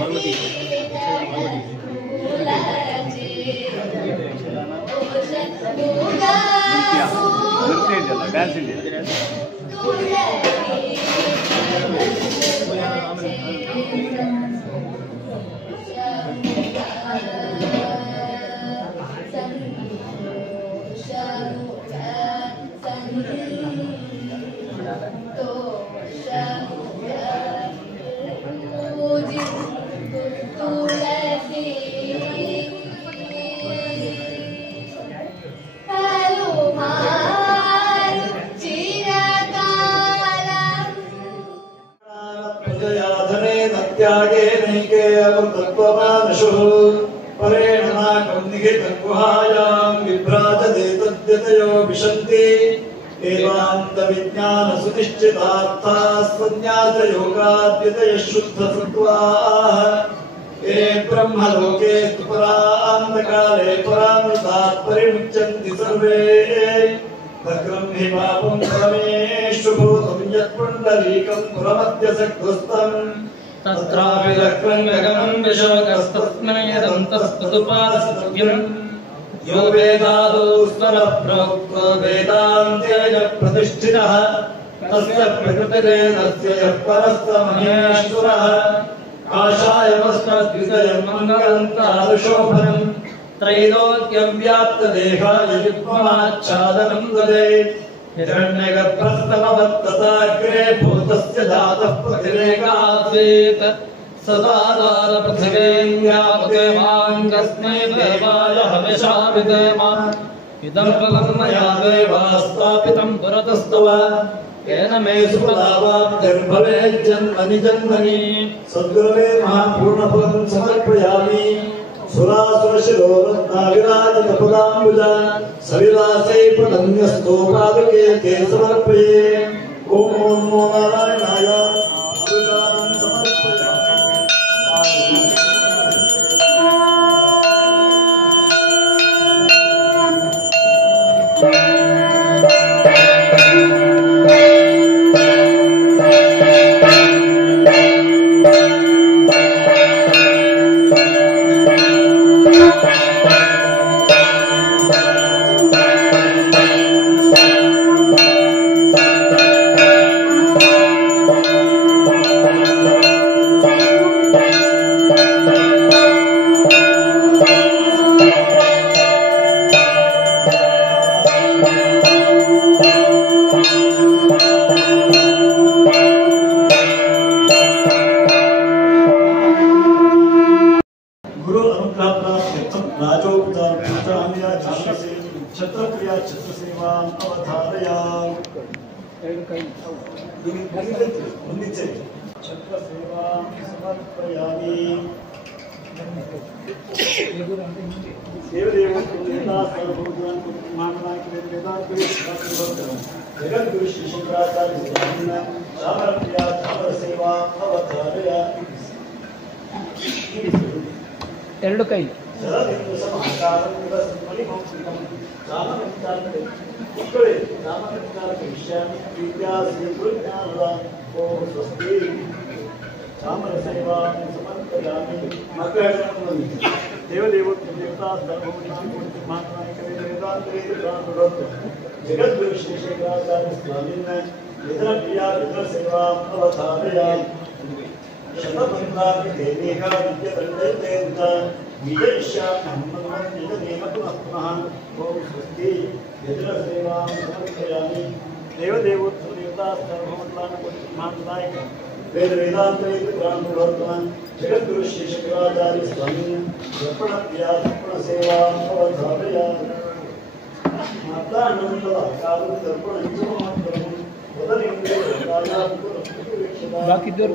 भगवती दनेन त्यागेनैके अमृतत्वमानशुः परेण नाकं निहितगुहायां विभ्राजते तद्यतयो विशन्ति एवान्तविज्ञानसुनिश्चितार्थाः सन्न्यासयोगाद्यतयः शुद्धसत्त्वाः ये ब्रह्मलोके परान्तकाले परामृतात् परिमुच्यन्ति सर्वे भद्रं हि पापं परमेष्वभूतं यत्पुण्डरीकं पुरमद्यसग्धुस्तम् तत्रापि लक्ष्मं गगनं विशोकस्तस्मै यदन्तस्तुपादस्तव्यम् यो वेदादौ स्वरः प्रोक्तो वेदान्तेन प्रतिष्ठितः तस्य प्रकृतिरेनस्य यः परस्य महेश्वरः काषायमस्मद्विषयं मङ्गलं तादृशोभनम् त्रैलोक्यं व्याप्तदेहाय युग्ममाच्छादनं ददे हिरण्यगर्भस्तमवत्तताग्रे भूतस्य जातः प्रतिरेकासीत् सदा पृथिवीं व्यापके मां कस्मै देवाय हविषा विधेम इदं फलं मया देवा स्थापितं पुरतस्तव येन मे सुफलावाप्तिर्भवेज्जन्मनि जन्मनि सद्गुरवे महापूर्णफलं समर्पयामि सुरासुरशिरोरत्नाविराजितपदाम्बुजा सविलासै पुनन्यस्तो पादुके ते समर्पये ॐ नमो नारायणाय अभिवादं समर्पयामि। जगद्गुरु श्री शंकराचार्य स्वामिना सामरप्रिया सामर सेवा अवतारया ಎರಡು ಕೈ जलबिंदु समाकारं निवसन्मणिमौक्तिकं रामविचारके पुष्करे रामविचारके विषयामि विद्या श्रीगुरुज्ञानदा ओम स्वस्ति सामर सेवा समर्पयामि मकरणं देवदेवोत्तम देवता सर्वभूतानि महानायक वेदांते वेदांत जगद्गुरु श्री शंकराचार्य स्वामिना इतर प्रिया इतर सेवा अवतारया शतबंधानि देवीका विद्यवन्देतेन्द्र विजयिष्याम्यहं निजनेमकुमः ओम स्वस्ति इतर सेवा समर्पयामि देवदेवोत्तम देवता सर्वभूतानि महानायक वेदांते वेदांत जगद्गुरु श्री शंकराचार्य स्वामिना अर्पण प्रिया अर्पण सेवा अवतारया माता अनंतला काल दर्पण इंद्रमात्रम वदनेन्द्र बाकी दो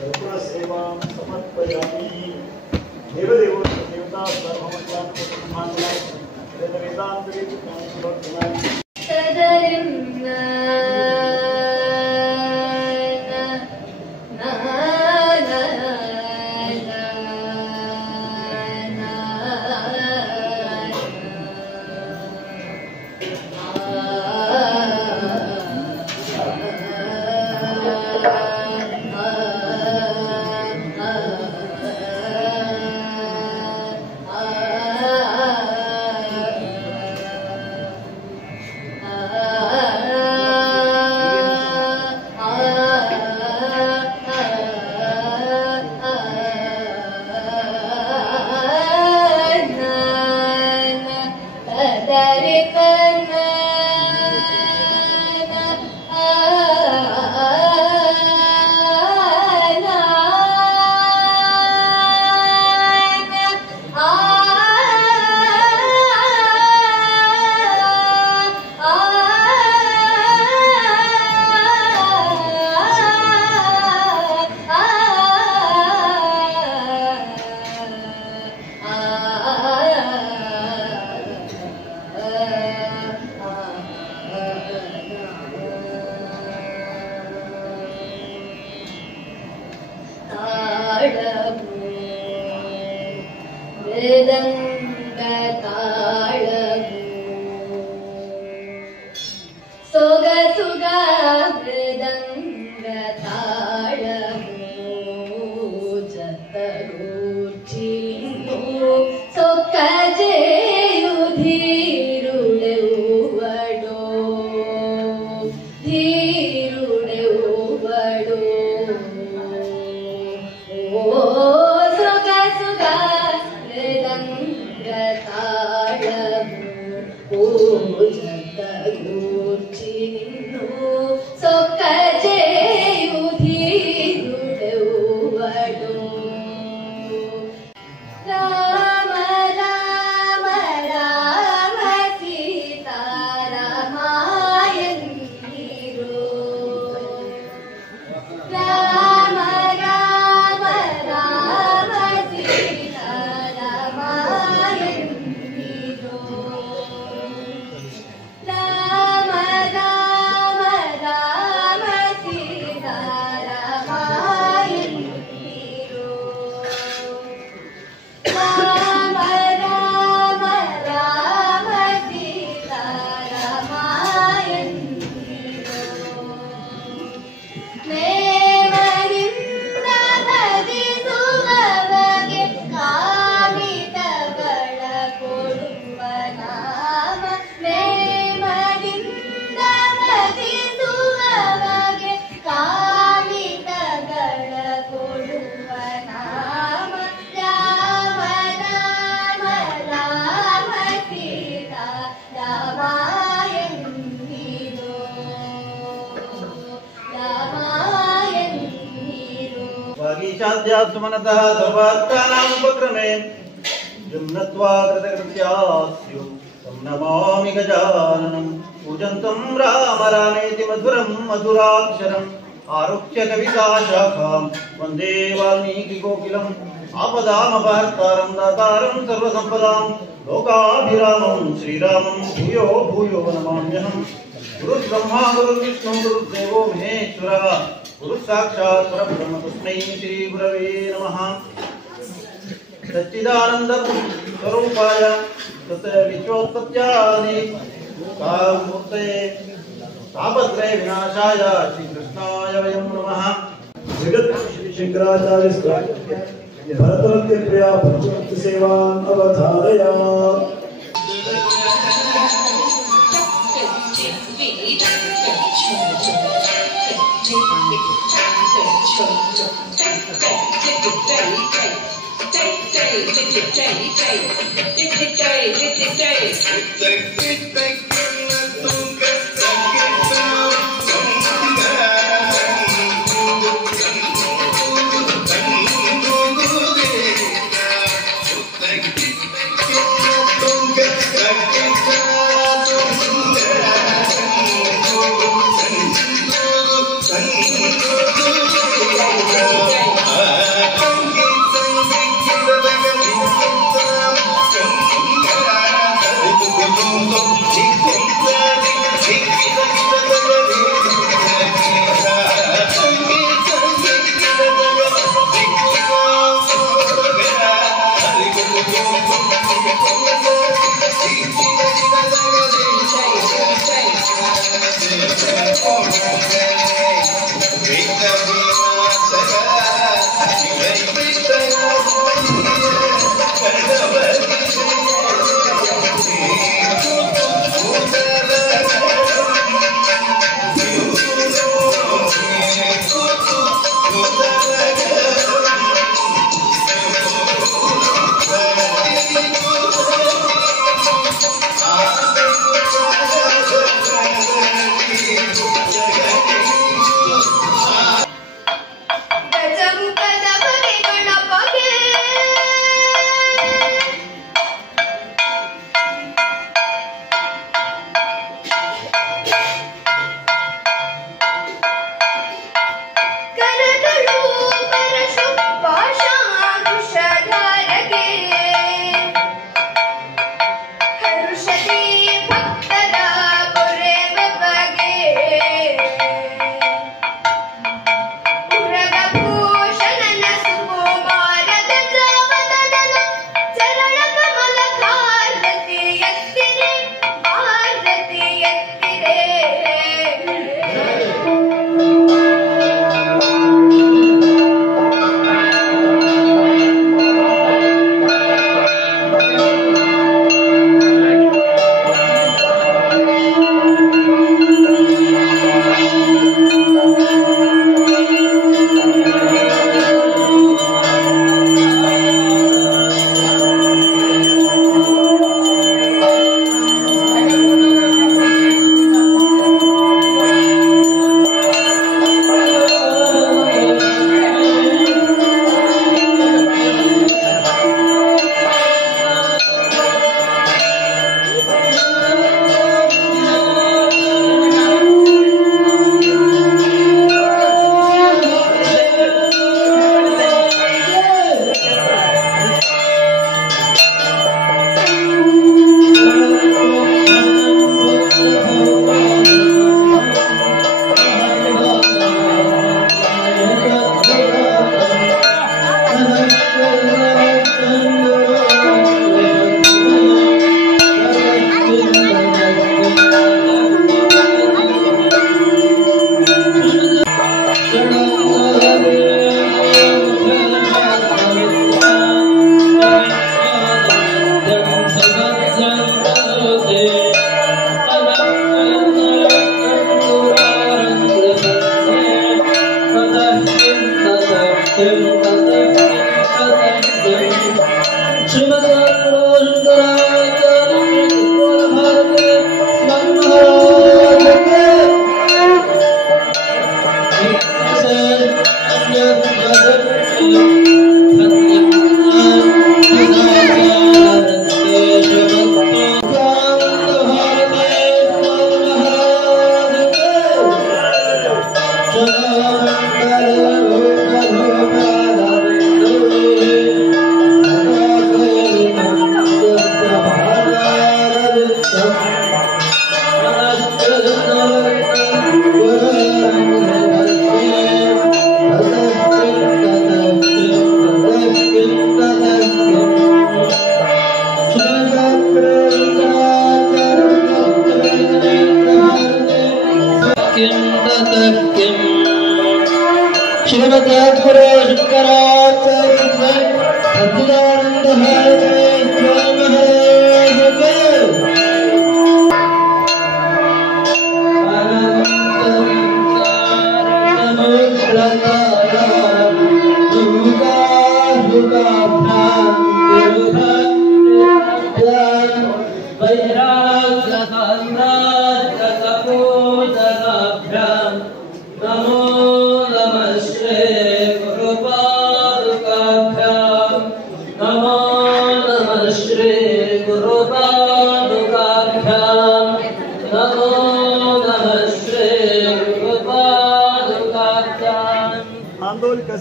दर्पण सेवा समर्पयामि देवदेव देवता सर्वभूतानि महानायक वेदांते वागीशाद्यात्मनतः सर्वार्थानामुपक्रमे जुम्नत्वा कृतकृत्यास्यु तं नमामि गजाननं पूजन्तं राम रामेति मधुरं मधुराक्षरम् आरुह्य कविताशाखां वन्दे वाल्मीकिकोकिलम् आपदामपहर्तारं दातारं सर्वसम्पदां लोकाभिरामं श्रीरामं भूयो भूयो नमाम्यहम् गुरुर्ब्रह्मा गुरुर्विष्णु गुरुर्देवो महेश्वरः गुरु साक्षात् परब्रह्म तस्मै श्री गुरवे नमः। सच्चिदानंद स्वरूपाय तस्य विश्वोत्पत्त्यादि कामूर्तये तापत्रय विनाशाय श्री कृष्णाय वयं नमः। जगत श्री शंकराचार्य भरतवंद्य प्रिया भक्ति सेवान अवधारया।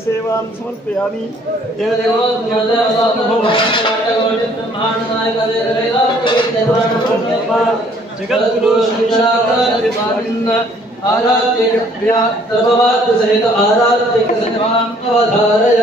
सेवां समर्पयामि। जगद्गुरु आराध्य सहित आराध्य अवधारय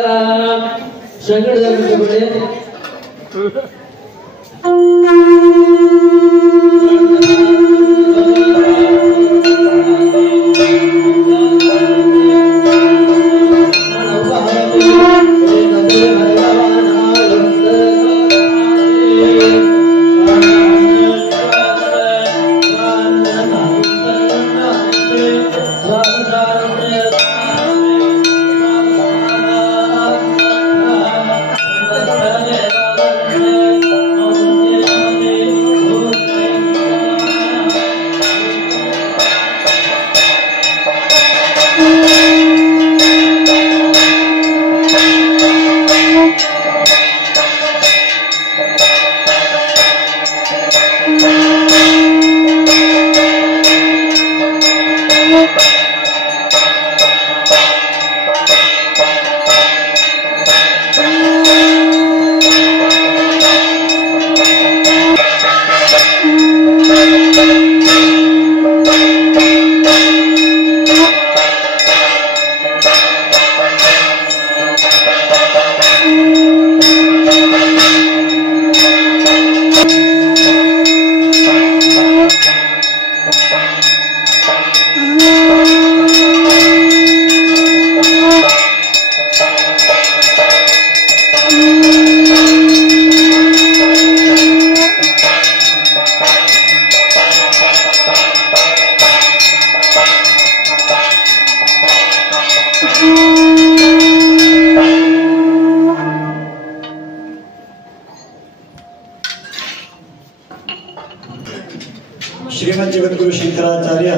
श्रीमद जगद्गुरु शंकराचार्य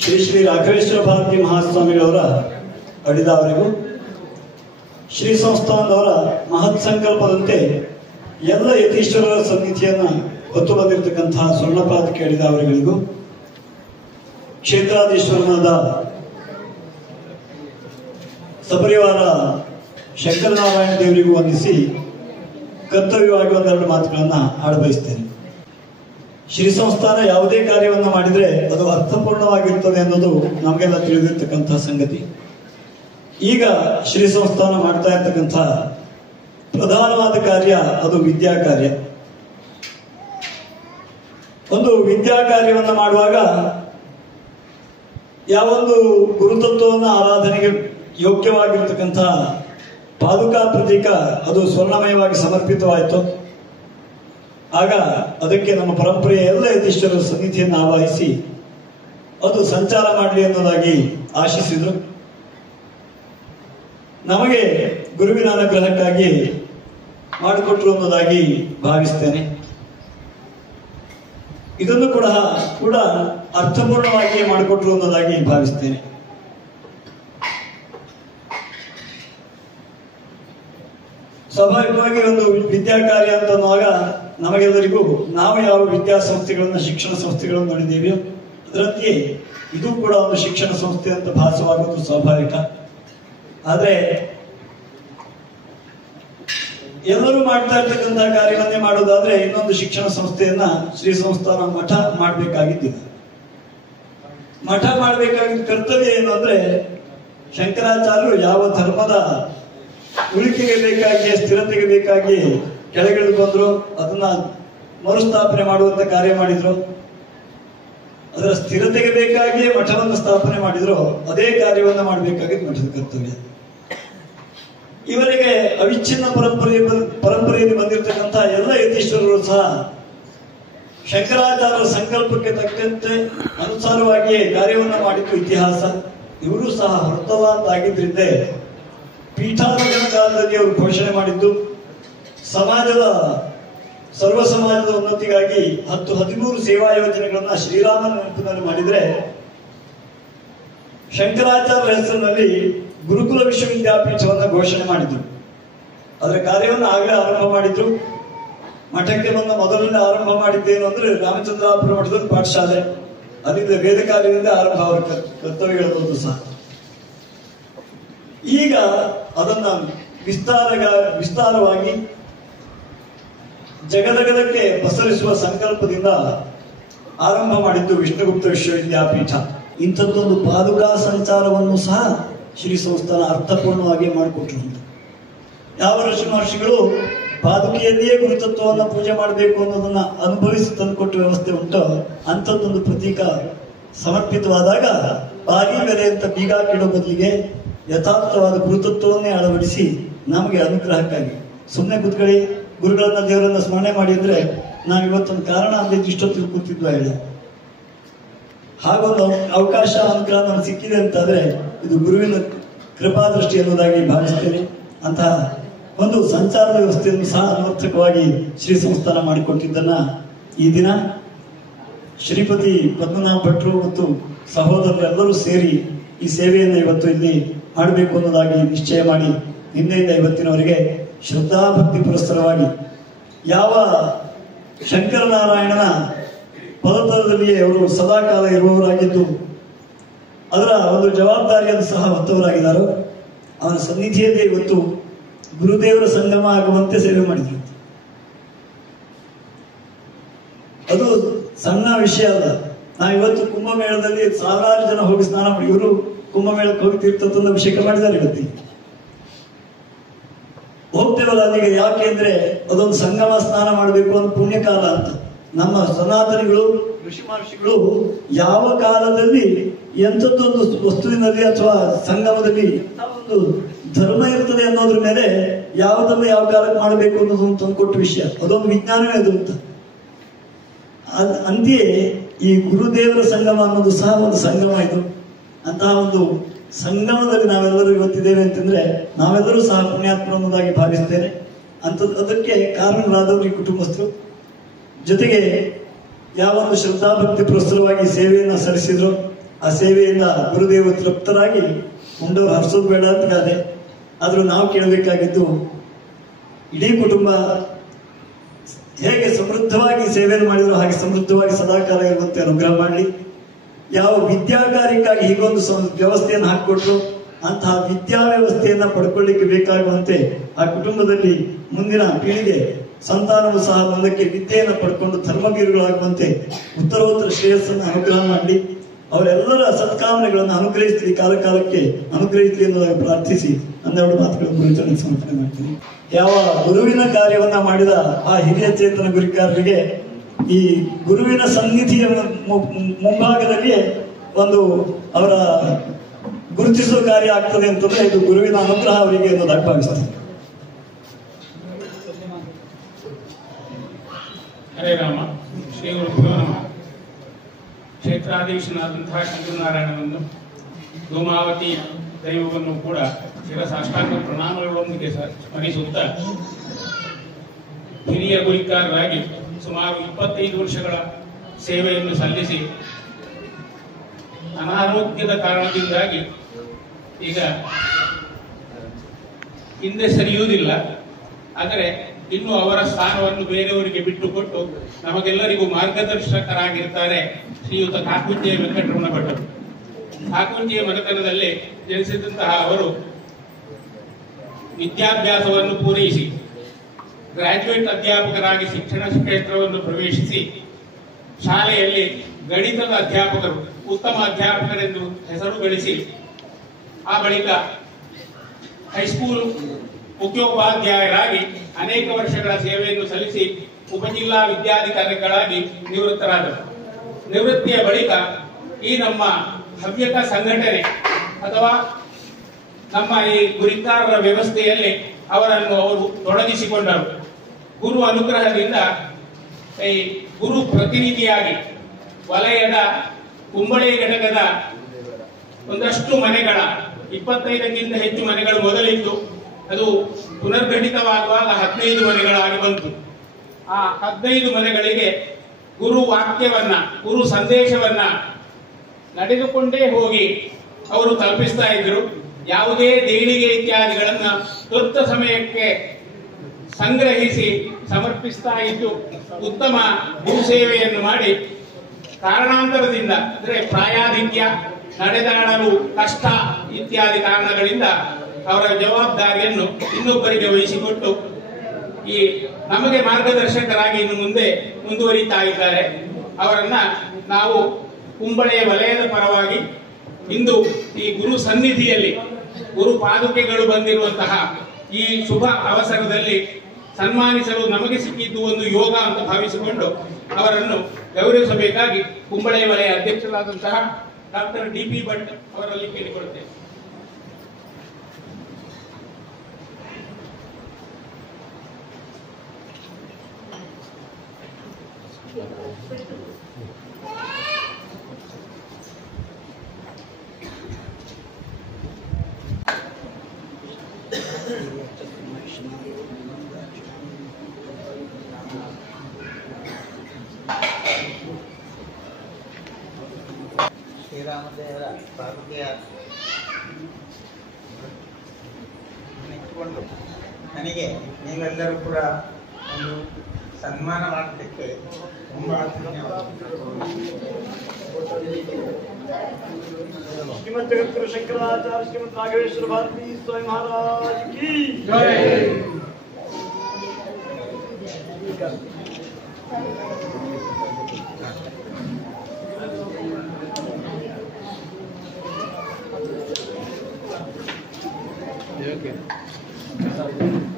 ಶ್ರೀ ಶ್ರೀ ರಾಘವೇಶ್ವರ ಭಾರತಿ ಮಹಾಸ್ವಾಮಿಗಳವರ ಅಡಿದಾವರಿಗೂ ಶ್ರೀ ಸಂಸ್ಥಾನದವರ ಮಹತ್ ಸಂಕಲ್ಪದಂತೆ ಎಲ್ಲ ಯತೀಶ್ವರರ ಸನ್ನಿಧಿಯನ್ನು ಹೊತ್ತು ಬಂದಿರತಕ್ಕಂತಹ ಸ್ವರ್ಣಪಾದಕ್ಕೆ ಅಡಿದಾವರಿಗಳಿಗೂ ಕ್ಷೇತ್ರಾಧೀಶ್ವರನಾದ ಸಪರಿವಾರ ಶಂಕರನಾರಾಯಣ ದೇವರಿಗೂ ವಂದಿಸಿ ಕರ್ತವ್ಯವಾಗಿ ಒಂದೆರಡು ಮಾತುಗಳನ್ನು ಆಡಬಯಸ್ತೇನೆ. ಶ್ರೀ ಸಂಸ್ಥಾನ ಯಾವುದೇ ಕಾರ್ಯವನ್ನು ಮಾಡಿದರೆ ಅದು ಅರ್ಥಪೂರ್ಣವಾಗಿರ್ತದೆ ಅನ್ನೋದು ನಮಗೆಲ್ಲ ತಿಳಿದಿರ್ತಕ್ಕಂತಹ ಸಂಗತಿ. ಈಗ ಶ್ರೀ ಸಂಸ್ಥಾನ ಮಾಡ್ತಾ ಇರ್ತಕ್ಕಂಥ ಪ್ರಧಾನವಾದ ಕಾರ್ಯ ಅದು ವಿದ್ಯಾ ಕಾರ್ಯ. ಒಂದು ವಿದ್ಯಾ ಕಾರ್ಯವನ್ನು ಮಾಡುವಾಗ ಯಾವೊಂದು ಗುರುತತ್ವವನ್ನು ಆರಾಧನೆಗೆ ಯೋಗ್ಯವಾಗಿರ್ತಕ್ಕಂಥ ಪಾದುಕಾ ಪ್ರತೀಕ ಅದು ಸ್ವರ್ಣಮಯವಾಗಿ ಸಮರ್ಪಿತವಾಯಿತು. ಆಗ ಅದಕ್ಕೆ ನಮ್ಮ ಪರಂಪರೆಯ ಎಲ್ಲ ಯತೀಶ್ವರರ ಸನ್ನಿಧಿಯನ್ನು ಆವಾಹಿಸಿ ಅದು ಸಂಚಾರ ಮಾಡಲಿ ಅನ್ನೋದಾಗಿ ಆಶಿಸಿದ್ರು. ನಮಗೆ ಗುರುವಿನ ಅನುಗ್ರಹಕ್ಕಾಗಿ ಮಾಡಿಕೊಟ್ರು ಅನ್ನೋದಾಗಿ ಭಾವಿಸ್ತೇನೆ. ಇದನ್ನು ಕೂಡ ಅರ್ಥಪೂರ್ಣವಾಗಿ ಮಾಡಿಕೊಟ್ರು ಅನ್ನೋದಾಗಿ ಭಾವಿಸ್ತೇನೆ. ಸ್ವಾಭಾವಿಕವಾಗಿ ಒಂದು ವಿದ್ಯಾ ಕಾರ್ಯ ಅಂತ ಅನ್ನುವಾಗ ನಮಗೆಲ್ಲರಿಗೂ ನಾವು ಯಾವ ವಿದ್ಯಾಸಂಸ್ಥೆಗಳನ್ನ ಶಿಕ್ಷಣ ಸಂಸ್ಥೆಗಳನ್ನು ನೋಡಿದ್ದೇವೆಯೋ ಅದರಂತೆಯೇ ಇದು ಕೂಡ ಒಂದು ಶಿಕ್ಷಣ ಸಂಸ್ಥೆ ಅಂತ ಭಾಸವಾಗುವುದು ಸ್ವಾಭಾವಿಕ. ಆದ್ರೆ ಎಲ್ಲರೂ ಮಾಡ್ತಾ ಇರ್ತಕ್ಕಂತಹ ಕಾರ್ಯವನ್ನೇ ಮಾಡೋದಾದ್ರೆ ಇನ್ನೊಂದು ಶಿಕ್ಷಣ ಸಂಸ್ಥೆಯನ್ನ ಶ್ರೀ ಸಂಸ್ಥಾನ ಮಠ ಮಾಡಬೇಕಾಗಿದ್ದಿದೆ. ಮಠ ಮಾಡಬೇಕಾಗಿದ್ದ ಕರ್ತವ್ಯ ಏನು ಅಂದ್ರೆ, ಶಂಕರಾಚಾರ್ಯರು ಯಾವ ಧರ್ಮದ ಉಳಿಕೆಗೆ ಬೇಕಾಗಿ ಸ್ಥಿರತೆಗೆ ಬೇಕಾಗಿ ಕೆಳಗಿಳಿದು ಬಂದ್ರು, ಅದನ್ನ ಮರುಸ್ಥಾಪನೆ ಮಾಡುವಂತ ಕಾರ್ಯ ಮಾಡಿದ್ರು. ಅದರ ಸ್ಥಿರತೆಗೆ ಬೇಕಾಗಿಯೇ ಮಠವನ್ನು ಸ್ಥಾಪನೆ ಮಾಡಿದ್ರು. ಅದೇ ಕಾರ್ಯವನ್ನ ಮಾಡಬೇಕಾಗಿದ್ದು ಮಠದ ಕರ್ತವ್ಯ. ಇವರಿಗೆ ಅವಿಚ್ಛಿನ್ನ ಪರಂಪರೆಯಲ್ಲಿ ಬಂದಿರತಕ್ಕಂತಹ ಎಲ್ಲ ಯತೀಶ್ವರರು ಸಹ ಶಂಕರಾಚಾರ್ಯರ ಸಂಕಲ್ಪಕ್ಕೆ ತಕ್ಕಂತೆ ಅನುಸಾರವಾಗಿಯೇ ಕಾರ್ಯವನ್ನ ಮಾಡಿದ್ದು ಇತಿಹಾಸ. ಇವರು ಸಹ ಹೊರತವ ಅಂತಾಗಿದ್ರಿಂದ ಪೀಠಾರೋಹಣ ಕಾಲದಲ್ಲಿ ಅವರು ಘೋಷಣೆ ಮಾಡಿದ್ದು ಸರ್ವ ಸಮಾಜದ ಉನ್ನತಿಗಾಗಿ 10-13 ಸೇವಾ ಯೋಜನೆಗಳನ್ನ ಶ್ರೀರಾಮನ ನೆನಪಿನಲ್ಲಿ ಮಾಡಿದ್ರೆ, ಶಂಕರಾಚಾರ್ಯರ ಹೆಸರಿನಲ್ಲಿ ಗುರುಕುಲ ವಿಶ್ವವಿದ್ಯಾಪೀಠವನ್ನ ಘೋಷಣೆ ಮಾಡಿದ್ರು. ಅದರ ಕಾರ್ಯವನ್ನು ಆಗಲೇ ಆರಂಭ ಮಾಡಿದ್ರು. ಮಠಕ್ಕೆ ಬಂದ ಮೊದಲನೇ ಆರಂಭ ಮಾಡಿದ್ದೇನು ಅಂದ್ರೆ ರಾಮಚಂದ್ರಾಪುರ ಮಠದ ಪಾಠಶಾಲೆ, ಅಲ್ಲಿಂದ ವೇದ ಕಾರ್ಯದಿಂದ ಆರಂಭ ಅವರ ಕರ್ತವ್ಯಗಳು ಸಹ. ಈಗ ಅದನ್ನ ವಿಸ್ತಾರವಾಗಿ ಜಗದಗದಕ್ಕೆ ಪಸರಿಸುವ ಸಂಕಲ್ಪದಿಂದ ಆರಂಭ ಮಾಡಿದ್ದು ವಿಷ್ಣುಗುಪ್ತ ವಿಶ್ವವಿದ್ಯಾಪೀಠ. ಇಂಥದ್ದೊಂದು ಪಾದುಕಾ ಸಂಚಾರವನ್ನು ಸಹ ಶ್ರೀ ಸಂಸ್ಥಾನ ಅರ್ಥಪೂರ್ಣವಾಗಿ ಮಾಡಿಕೊಟ್ರು. ಯಾವ ಋಷಿ ಮಹರ್ಷಿಗಳು ಪಾದುಕೆಯಲ್ಲಿಯೇ ಗುರುತತ್ವವನ್ನು ಪೂಜೆ ಮಾಡಬೇಕು ಅನ್ನೋದನ್ನ ಅನುಭವಿಸಿ ತಂದುಕೊಟ್ಟ ವ್ಯವಸ್ಥೆ ಉಂಟು, ಅಂಥದ್ದೊಂದು ಪ್ರತೀಕ ಸಮರ್ಪಿತವಾದಾಗ ಭಾರಿ ಬೆಲೆ ಅಂತ ಬೀಗ ಹಾಕಿಡೋ ಬದಲಿಗೆ ಯಥಾರ್ಥವಾದ ಗುರುತತ್ವವನ್ನೇ ಅಳವಡಿಸಿ ನಮಗೆ ಅನುಗ್ರಹಕ್ಕಾಗಿ ಸುಮ್ಮನೆ ಕೂತ್ಕೊಳ್ಳಿ, ಗುರುಗಳನ್ನ ದೇವರನ್ನ ಸ್ಮರಣೆ ಮಾಡಿ ಅಂದ್ರೆ ನಾವು ಇವತ್ತೊಂದು ಕಾರಣ ಅಂದ್ರೆ ಇಷ್ಟೊತ್ತಿಗೆ ಕೂತಿದ್ವಾ ಹೇಳಿ. ಹಾಗೊಂದು ಅವಕಾಶ ಅನುಗ್ರಹ ನಮ್ಗೆ ಸಿಕ್ಕಿದೆ ಅಂತಾದ್ರೆ ಇದು ಗುರುವಿನ ಕೃಪಾದೃಷ್ಟಿ ಅನ್ನೋದಾಗಿ ಭಾವಿಸ್ತೇನೆ. ಅಂತಹ ಒಂದು ಸಂಚಾರದ ವ್ಯವಸ್ಥೆಯನ್ನು ಸಹ ಅನರ್ಥಕವಾಗಿ ಶ್ರೀ ಸಂಸ್ಥಾನ ಮಾಡಿಕೊಟ್ಟಿದ್ದನ್ನ ಈ ದಿನ ಶ್ರೀಪತಿ ಪದ್ಮನಾಭ ಭಟ್ರು ಮತ್ತು ಸಹೋದರರೆಲ್ಲರೂ ಸೇರಿ ಈ ಸೇವೆಯನ್ನು ಇವತ್ತು ಇಲ್ಲಿ ಮಾಡಬೇಕು ಅನ್ನೋದಾಗಿ ನಿಶ್ಚಯ ಮಾಡಿ ನಿನ್ನೆಯಿಂದ ಇವತ್ತಿನವರೆಗೆ ಶ್ರದ್ಧಾಭಕ್ತಿ ಪುರಸ್ಸರವಾಗಿ ಯಾವ ಶಂಕರನಾರಾಯಣನ ಪದತಲದಲ್ಲಿಯೇ ಅವರು ಸದಾಕಾಲ ಇರುವವರಾಗಿದ್ದು ಅದರ ಒಂದು ಜವಾಬ್ದಾರಿಯನ್ನು ಸಹ ಹೊತ್ತವರಾಗಿದ್ದಾರೋ ಅವನ ಸನ್ನಿಧಿಯಲ್ಲೇ ಇವತ್ತು ಗುರುದೇವರ ಸಂಗಮ ಆಗುವಂತೆ ಸೇವೆ ಮಾಡಿದ್ರು. ಅದು ಸಣ್ಣ ವಿಷಯ ಅಲ್ಲ. ನಾವಿವತ್ತು ಕುಂಭಮೇಳದಲ್ಲಿ ಸಾವಿರಾರು ಜನ ಹೋಗಿ ಸ್ನಾನ ಮಾಡಿ, ಇವರು ಕುಂಭಮೇಳಕ್ಕೆ ಹೋಗಿ ತೀರ್ಥ ತಂದು ಅಭಿಷೇಕ ಮಾಡಿದ್ದಾರೆ ಇವತ್ತಿ ಹೋಗ್ತೇವಲ್ಲ ಅಲ್ಲಿಗೆ. ಯಾಕೆ ಅಂದ್ರೆ ಅದೊಂದು ಸಂಗಮ ಸ್ನಾನ ಮಾಡಬೇಕು ಅಂತ ಪುಣ್ಯಕಾಲ ಅಂತ. ನಮ್ಮ ಸನಾತನಿಗಳು ಋಷಿ ಮಹರ್ಷಿಗಳು ಯಾವ ಕಾಲದಲ್ಲಿ ಎಂಥದ್ದೊಂದು ವಸ್ತುವಿನಲ್ಲಿ ಅಥವಾ ಸಂಗಮದಲ್ಲಿ ಎಂಥ ಒಂದು ಧರ್ಮ ಇರ್ತದೆ ಅನ್ನೋದ್ರ ಮೇಲೆ ಯಾವುದನ್ನು ಯಾವ ಕಾಲಕ್ಕೆ ಮಾಡಬೇಕು ಅನ್ನೋದನ್ನು ತಂದುಕೊಟ್ಟ ವಿಷಯ. ಅದೊಂದು ವಿಜ್ಞಾನವೇ ಅದು ಅಂತ. ಅಂತೆಯೇ ಈ ಗುರುದೇವರ ಸಂಗಮ ಅನ್ನೋದು ಸಹ ಒಂದು ಸಂಗಮ ಇದು. ಅಂತಹ ಒಂದು ಸಂಗಮದಲ್ಲಿ ನಾವೆಲ್ಲರೂ ಇವತ್ತಿದ್ದೇವೆ ಅಂತಂದ್ರೆ ನಾವೆಲ್ಲರೂ ಸಹ ಪುಣ್ಯಾತ್ಮ ಅನ್ನೋದಾಗಿ ಭಾವಿಸ್ತೇನೆ. ಅದಕ್ಕೆ ಕಾರಣರಾದವರು ಈ ಕುಟುಂಬಸ್ಥರು. ಜೊತೆಗೆ ಯಾವೊಂದು ಶ್ರದ್ಧಾಭಕ್ತಿ ಪುರಸ್ಸರವಾಗಿ ಸೇವೆಯನ್ನು ಸಲ್ಲಿಸಿದ್ರು ಆ ಸೇವೆಯಿಂದ ಗುರುದೇವರು ತೃಪ್ತರಾಗಿ ಉಂಡವರು ಹರಿಸೋದು ಬೇಡ ಅಂತ ಗಾದೆ. ಆದ್ರೂ ನಾವು ಕೇಳಬೇಕಾಗಿದ್ದು ಇಡೀ ಕುಟುಂಬ ಹೇಗೆ ಸಮೃದ್ಧವಾಗಿ ಸೇವೆಯನ್ನು ಮಾಡಿದ್ರು ಹಾಗೆ ಸಮೃದ್ಧವಾಗಿ ಸದಾಕಾಲ ಇರುವಂತೆ ಅನುಗ್ರಹ ಮಾಡಲಿ. ಯಾವ ವಿದ್ಯಾಕಾರ್ಯಕ್ಕಾಗಿ ಹೀಗೊಂದು ವ್ಯವಸ್ಥೆಯನ್ನು ಹಾಕಿಕೊಟ್ರು ಅಂತಹ ವಿದ್ಯಾ ವ್ಯವಸ್ಥೆಯನ್ನ ಪಡ್ಕೊಳ್ಳಿಕ್ಕೆ ಬೇಕಾಗುವಂತೆ ಆ ಕುಟುಂಬದಲ್ಲಿ ಮುಂದಿನ ಪೀಳಿಗೆ ಸಂತಾನವು ಸಹ ಮುಂದಕ್ಕೆ ವಿದ್ಯೆಯನ್ನು ಪಡ್ಕೊಂಡು ಧರ್ಮವೀರುಗಳಾಗುವಂತೆ ಉತ್ತರೋತ್ತರ ಶ್ರೇಯಸ್ಸನ್ನು ಅನುಗ್ರಹ ಮಾಡಲಿ. ಅವರೆಲ್ಲರ ಸತ್ಕಾಮನೆಗಳನ್ನು ಅನುಗ್ರಹಿಸಲಿ, ಕಾಲಕ್ಕೆ ಅನುಗ್ರಹಿಸಲಿ ಎನ್ನುವುದಾಗಿ ಪ್ರಾರ್ಥಿಸಿ ನನ್ನೆರಡು ಮಾತುಗಳನ್ನು ಗುರುಚರಣೆಗೆ ಸಮರ್ಪಣೆ ಮಾಡ್ತೀನಿ. ಯಾವ ಗುರುವಿನ ಕಾರ್ಯವನ್ನ ಮಾಡಿದ ಆ ಹಿರಿಯ ಚೇತನ ಗುರಿಕಾರರಿಗೆ ಈ ಗುರುವಿನ ಸನ್ನಿಧಿಯ ಮುಂಭಾಗದಲ್ಲಿ ಒಂದು ಅವರ ಗುರುತಿಸುವ ಕಾರ್ಯ ಆಗ್ತದೆ ಅಂತಂದ್ರೆ ಇದು ಗುರುವಿನ ಅನುಗ್ರಹ ಅವರಿಗೆ ಎನ್ನುವುದಾಗಿ ಭಾವಿಸ್ತಾರೆ. ಹರೇ ರಾಮ. ಶ್ರೀ ಗುರುಭ್ಯೋ ನಮಃ. ಕ್ಷೇತ್ರಾಧೀಶನಾದಂತಹ ಶಂಕರನಾರಾಯಣನನ್ನು ಧೂಮಾವತಿ ದೈವವನ್ನು ಕೂಡ ಶಿರಸಾಷ್ಟಾಂಗ ಪ್ರಣಾಮಗಳೊಂದಿಗೆ ಸ್ಮರಿಸುತ್ತಾ ಹಿರಿಯ ಗುರಿಕಾರರಾಗಿ ಸುಮಾರು 25 ವರ್ಷಗಳ ಸೇವೆಯನ್ನು ಸಲ್ಲಿಸಿ ಅನಾರೋಗ್ಯದ ಕಾರಣದಿಂದಾಗಿ ಈಗ ಹಿಂದೆ ಸರಿಯುವುದಿಲ್ಲ. ಆದರೆ ಇನ್ನು ಅವರ ಸ್ಥಾನವನ್ನು ಬೇರೆಯವರಿಗೆ ಬಿಟ್ಟುಕೊಟ್ಟು ನಮಗೆಲ್ಲರಿಗೂ ಮಾರ್ಗದರ್ಶಕರಾಗಿರ್ತಾರೆ ಶ್ರೀಯುತ ಕಾಕುಂಜೆ ವೆಂಕಟರಮಣ ಭಟ್ಟರು. ಕಾಕುಂಜೆಯ ಮನೆತನದಲ್ಲಿ ಜನಿಸಿದಂತಹ ಅವರು ವಿದ್ಯಾಭ್ಯಾಸವನ್ನು ಪೂರೈಸಿ ಗ್ರಾಜ್ಯುಯೇಟ್ ಅಧ್ಯಾಪಕರಾಗಿ ಶಿಕ್ಷಣ ಕ್ಷೇತ್ರವನ್ನು ಪ್ರವೇಶಿಸಿ ಶಾಲೆಯಲ್ಲಿ ಗಣಿತದ ಅಧ್ಯಾಪಕರು, ಉತ್ತಮ ಅಧ್ಯಾಪಕರೆಂದು ಹೆಸರು ಗಳಿಸಿ ಆ ಬಳಿಕ ಹೈಸ್ಕೂಲ್ ಮುಖ್ಯೋಪಾಧ್ಯಾಯರಾಗಿ ಅನೇಕ ವರ್ಷಗಳ ಸೇವೆಯನ್ನು ಸಲ್ಲಿಸಿ ಉಪಜಿಲ್ಲಾ ವಿದ್ಯಾಧಿಕಾರಿಗಳಾಗಿ ನಿವೃತ್ತರಾದರು. ನಿವೃತ್ತಿಯ ಬಳಿಕ ಈ ನಮ್ಮ ಹವ್ಯಕ ಸಂಘಟನೆ ಅಥವಾ ನಮ್ಮ ಈ ಗುರಿಕಾರರ ವ್ಯವಸ್ಥೆಯಲ್ಲಿ ಅವರು ತೊಡಗಿಸಿಕೊಂಡರು. ಗುರು ಅನುಗ್ರಹದಿಂದ ಈ ಗುರು ಪ್ರತಿನಿಧಿಯಾಗಿ ವಲಯದ ಕುಂಬಳೆ ಘಟಕದ ಒಂದಷ್ಟು ಮನೆಗಳ 25ಕ್ಕಿಂತ ಹೆಚ್ಚು ಮನೆಗಳು ಮೊದಲಿದ್ದು ಅದು ಪುನರ್ಘಟಿತವಾಗುವಾಗ 15 ಮನೆಗಳಾಗಿ ಬಂತು. ಆ 15 ಮನೆಗಳಿಗೆ ಗುರು ವಾಕ್ಯವನ್ನ, ಗುರು ಸಂದೇಶವನ್ನ ನಡೆದುಕೊಂಡೇ ಹೋಗಿ ಅವರು ತಲುಪಿಸ್ತಾ ಇದ್ರು. ಯಾವುದೇ ದೇಣಿಗೆ ಇತ್ಯಾದಿಗಳನ್ನ ತುರ್ತ ಸಮಯಕ್ಕೆ ಸಂಗ್ರಹಿಸಿ ಸಮರ್ಪಿಸ್ತಾ ಇದ್ದು ಉತ್ತಮ ಗುರು ಸೇವೆಯನ್ನು ಮಾಡಿ ಕಾರಣಾಂತರದಿಂದ ಅಂದ್ರೆ ಪ್ರಾಯಾಧಿಕ್ಯ, ನಡೆದಾಡಲು ಕಷ್ಟ ಇತ್ಯಾದಿ ಕಾರಣಗಳಿಂದ ಅವರ ಜವಾಬ್ದಾರಿಯನ್ನು ಇನ್ನೊಬ್ಬರಿಗೆ ವಹಿಸಿಕೊಟ್ಟು ಈ ನಮಗೆ ಮಾರ್ಗದರ್ಶಕರಾಗಿ ಇನ್ನು ಮುಂದೆ ಮುಂದುವರಿತಾ ಇದ್ದಾರೆ. ಅವರನ್ನ ನಾವು ಕುಂಬಳೆಯ ವಲಯದ ಪರವಾಗಿ ಇಂದು ಈ ಗುರು ಸನ್ನಿಧಿಯಲ್ಲಿ ಗುರು ಪಾದುಕೆಗಳು ಬಂದಿರುವಂತಹ ಈ ಶುಭ ಅವಸರದಲ್ಲಿ ಸನ್ಮಾನಿಸಲು ನಮಗೆ ಸಿಕ್ಕಿದ್ದು ಒಂದು ಯೋಗ ಅಂತ ಭಾವಿಸಿಕೊಂಡು ಅವರನ್ನು ಗೌರವಿಸಬೇಕಾಗಿ ಕುಂಬಳೆ ವಲಯ ಅಧ್ಯಕ್ಷರಾದಂತಹ ಡಾಕ್ಟರ್ ಡಿ ಪಿ ಭಟ್ ಅವರಲ್ಲಿ ಕೇಳಿಕೊಳ್ಳುತ್ತೇವೆ. ಶ್ರೀರಾಮದೇವರ ಪಾದುಕೆಯ ನೆಚ್ಚಿಕೊಂಡು ನನಗೆ ನೀವೆಲ್ಲರೂ ಕೂಡ ಒಂದು ಸನ್ಮಾನ ಮಾಡಲಿಕ್ಕೆ ತುಂಬಾ ಶ್ರೀಮದ್ ಜಗದ್ಗುರು ಶಂಕರಾಚಾರ್ಯ ಶ್ರೀಮದ್ ರಾಘವೇಶ್ವರ ಭಾರತಿ ಸ್ವಾಮಿ ಮಹಾರಾಜ್ ಕಿ Okay.